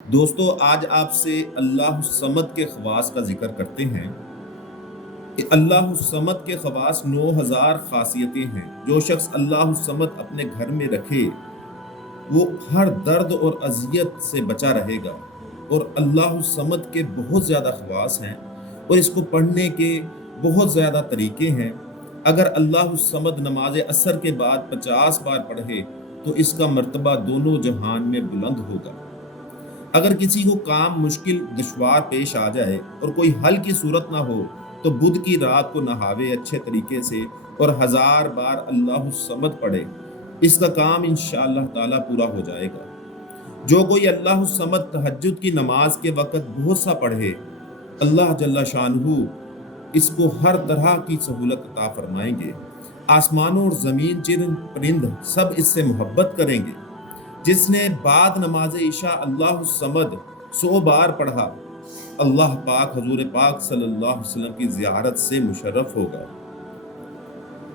دوستو آج آپ سے اللہ الصمد کے خواص کا ذکر کرتے ہیں کہ اللہ الصمد کے خواص 9000 خاصیتیں ہیں۔ جو شخص اللہ الصمد اپنے گھر میں رکھے وہ ہر درد اور اذیت سے بچا رہے گا، اور اللہ الصمد کے بہت زیادہ خواص ہیں اور اس کو پڑھنے کے بہت زیادہ طریقے ہیں۔ اگر اللہ الصمد نماز عصر کے بعد 50 بار پڑھے تو اس کا مرتبہ دونوں جہان میں بلند ہوگا۔ اگر کسی کو کام مشکل دشوار پیش آ جائے اور کوئی حل کی صورت نہ ہو تو بدھ کی رات کو نہاوے اچھے طریقے سے اور 1000 بار اللہ الصمد پڑھے، اس کا کام انشاءاللہ تعالیٰ پورا ہو جائے گا۔ جو کوئی اللہ الصمد تہجد کی نماز کے وقت بہت سا پڑھے، اللہ جل شانہ اس کو ہر طرح کی سہولت عطا فرمائیں گے۔ آسمانوں اور زمین، چرند پرند سب اس سے محبت کریں گے۔ جس نے بعد نماز عشاء اللہ الصمد 100 بار پڑھا، اللہ پاک حضور پاک صلی اللہ علیہ وسلم کی زیارت سے مشرف ہوگا۔